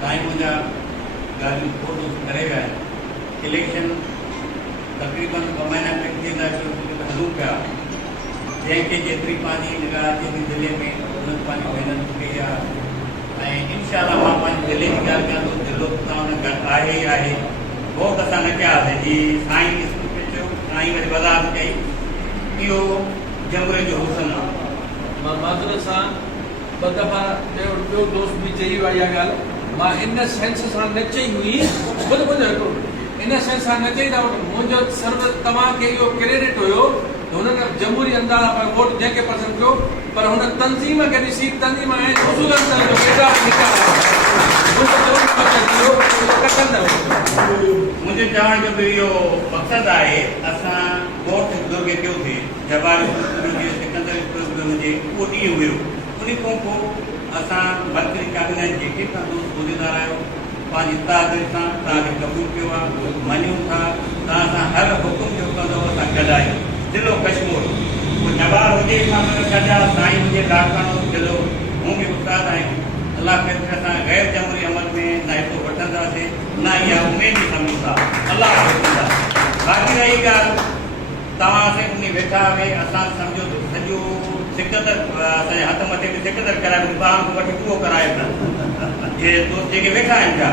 ताईं मुंहिंजा ॻाल्हियूं फोटो करे विया आहिनि। इलेक्शन तक़रीबन 2 महीना थींदा हलूं पिया, जंहिंखे जेतिरी पंहिंजी निगाह अचे थी दिल्लीअ में उन्हनि पंहिंजी महिनत कई आहे ऐं इनशाला मां पंहिंजी दिल्ली जी ॻाल्हि कयां थो, दिलो तव्हां हुन गॾु आहे ई आहे। वोट असां न कयासीं जी साईं स्कूल चयो, साईं वरी वज़ाहत कई, इहो जमूरियत जो हुसन आहे। मां माज़रत सां ॿ दफ़ा ॿियो दोस्त बि चई वई आहे ॻाल्हि, मां इन सेंस सां न चई हुई, इन सेंस सां न चई त मुंहिंजो सर्व तव्हांखे इहो क्रेडिट हुयो त हुननि जमहूरी अंदाज़ पर वोट जंहिंखे पसंदि कयो, पर हुन तंज़ीम खे ॾिसी तंज़ीम ऐं उसूलनि सां मुंहिंजे चवण जो बि इहो मक़सदु आहे, असां वोट दुर्गे कयोसीं जवाहर सिकंदर हुजे उहो ॾींहुं हुयो। उन खां पोइ असां मंत्री कैबिनेट जेके तव्हां दोस्त ॿुधंदा आहियो पंहिंजी ताक़त सां तव्हांखे क़बूल कयो आहे, मञूं था, तव्हां सां हर हुकुम जो कंदो असां गॾु आहियूं। दिलो कश्मीर उहो जवाहर हुजे गॾा, साईं हुजे लाखाणो दिलो, हूं बि उस्ताद आहियूं। अलाह खे असां गैर जमहूरी अमल में न हितो वठंदासीं, न इहा उमेद बि सम्झूं था। अलाह बाक़ी रही ॻाल्हि तव्हां उन वेठा हुए, असां सम्झो सॼो सिकंदर असांजे हथ मथे बि सिकंदर कराए तव्हां खां वठी उहो कराए था जेके वेठा आहिनि पिया।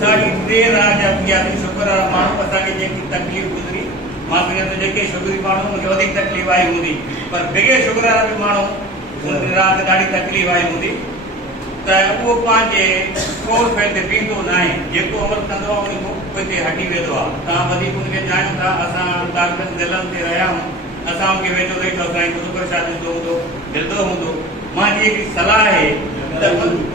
साढी 3 रात जा थी शुक्र आहे माण्हू असांखे जेकी तकलीफ़ गुज़री, मां सम्झां थो जेके शुगरी माण्हू मूंखे वधीक तकलीफ़ आई हूंदी, पर बिगैर शुगर वारा बि माण्हू उन राति ॾाढी तकलीफ़ आई हूंदी, त उहो पंहिंजे शोर फैल ते बीहंदो न आहे। जेको अमल कंदो आहे उन हिते हटी वेंदो आहे। तव्हां वधीक उनखे ॼाणो था, असां ताक़तनि दिलनि ते रहिया आहियूं, असां उनखे वेठो वेठो साईं ख़ुदि छा ॾिसंदो हूंदो, मिलंदो हूंदो। मुंहिंजी हिकिड़ी सलाह आहे त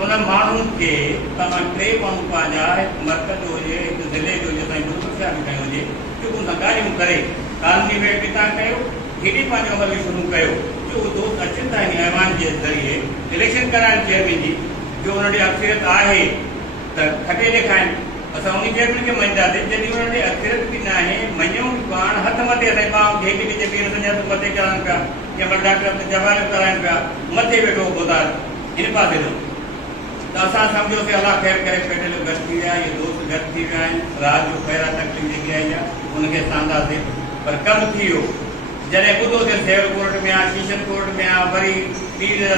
उन माण्हुनि खे तव्हां 3 माण्हू पंहिंजा, हिकु मर्कज़ जो हुजे, हिकु ज़िले जो हुजे, साईं ख़ुदि छा बि कयो हुजे, जेको उन ॻाल्हियूं करे कानूनी वेट बि तव्हां कयो, हेॾी पंहिंजो अमल बि शुरू कयो। जो दोस्त अचनि था हिन ऐवान जे ज़रिए इलेक्शन कराइण चेयरमैन जी, जो हुन ॾे अक्सरियत आहे त खटे ॾेखारिनि। असां उन चेयरमैन खे मञंदासीं जॾहिं हुन ॾे अक्सरियत बि न आहे, मञूं पाण हथ मथे असांजी माउ जेके बि ॿिए सॼा मथे कराइनि पिया, या डॉक्टर ते जवाब कराइनि पिया, मथे वेठो ॿुधाए हिन पासे थो। त असां सम्झोसीं अलाह ख़ैर करे पेटल गॾु थी विया, इहे दोस्त गॾु थी विया आहिनि। राति जो पहिरियां तकलीफ़ जेकी आई आहे उनखे सांदासीं, पर कमु थी वियो। जॾहिं ॿुधोसीं सिविल कोर्ट में आहे, सेशन कोर्ट में आहे, वरी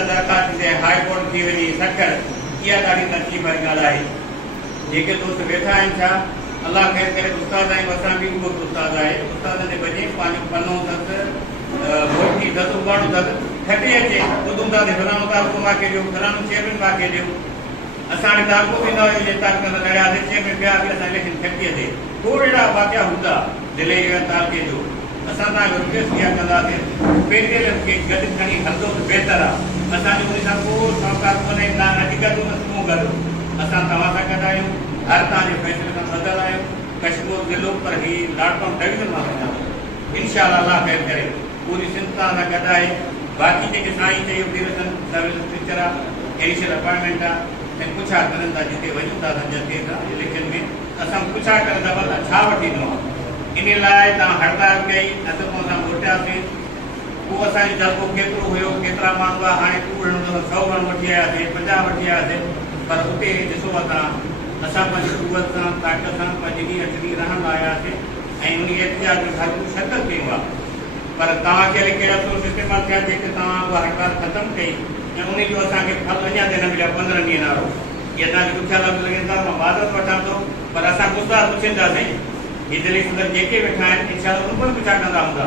दरख़्वास्त ते हाई कोर्ट थी वञी सखर, इहा ॾाढी तकलीफ़ वारी ॻाल्हि आहे। जेके दोस्त वेठा आहिनि छा अलाह ख़ैर करे उस्ताद आहियूं, असां बि उहो बि उस्ताद आहे। उस्ताद जे बजे पंहिंजो पनो अथसि, रोटी अथसि, उबाणो अथसि, खटे अचे ॿुधूं था फलाणो तालको मूंखे ॾियो, फलाणो चेयरमैन मूंखे ॾियो। असां हाणे तालको बि न हुयो, तालको लड़ियासीं, चेयरमैन पिया बि असां इलेक्शन खटीअ ते खोड़ अहिड़ा वाक़िया हूंदा दिल्ली जो तालके जो। असां तव्हांखे रिक्वेस्ट इहा कंदासीं, पेटेल खे गॾु खणी हलंदो त बहितर आहे। असांजो उन सां को साहूकार कोन्हे, न अॼु गॾु न तूं गॾु, असां तव्हां सां गॾु आहियूं, हर तव्हांजे फ़ैसिले सां ॿधल आहियूं। कश्मीर ज़िलो पर ही लाडकाउन डिवीज़न मां वञा इनशाला अलाह ख़ैर करे पूरी सिंध सां गॾु आहे। बाक़ी जेके साईं चयो वीरसन सर्विस इंस्पेक्टर आहे, एडिशनल अपॉइंटमेंट आहे, ऐं पुछा करनि था जिते वञूं था थिए था इलेक्शन में, असां पुछा करनि था भला छा वठी ॾिनो आहे। इन लाइ तव्हां हड़ताल कई, अध खां असां मोटियासीं। उहो असांजो जल्को केतिरो हुयो, केतिरा माण्हू आहे, हाणे 100 माण्हू वठी आयासीं, 50 वठी आयासीं, पर उते ॾिसो था असां पंहिंजी कुवत सां ताक़त सां 5 ॾींहं 8 ॾींहं रहण आयासीं ऐं उन एहतियात में भरपूर शिरकत कयूं आहे। पर तव्हांखे कहिड़ा सोर्स इस्तेमालु थिया जेके तव्हां उहा हड़ताल ख़तमु कई ऐं उनजो असांखे फल अञा ताईं न मिलिया 15 ॾींहं नारो। इहे तव्हांखे पुछा लफ़्ज़ लॻनि था, मां माज़रत वठां थो, पर असां गुस्सा पुछंदासीं। ही दिल्ली सदर जेके वेठा आहिनि इनशाला उन पर पुछा कंदा हूंदा।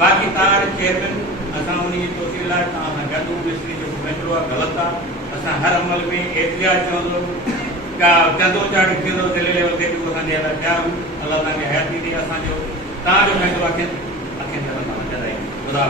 बाक़ी तव्हां चेयरमैन असां उन जी तोसी लाइ तव्हां सां गॾु मिस्त्री जेको फ़ैसिलो आहे ग़लति आहे। असां हर अमल में एहतियात चवंदो का चंदो चाढ़ी थींदो दिल्ली लेवल ते बि असां ॾियण लाइ तयारु आहियूं। अलाह तव्हांखे हयाती ॾे, असांजो तव्हांजो फ़ैसिलो अखियुनि ते रखंदा ख़ुदा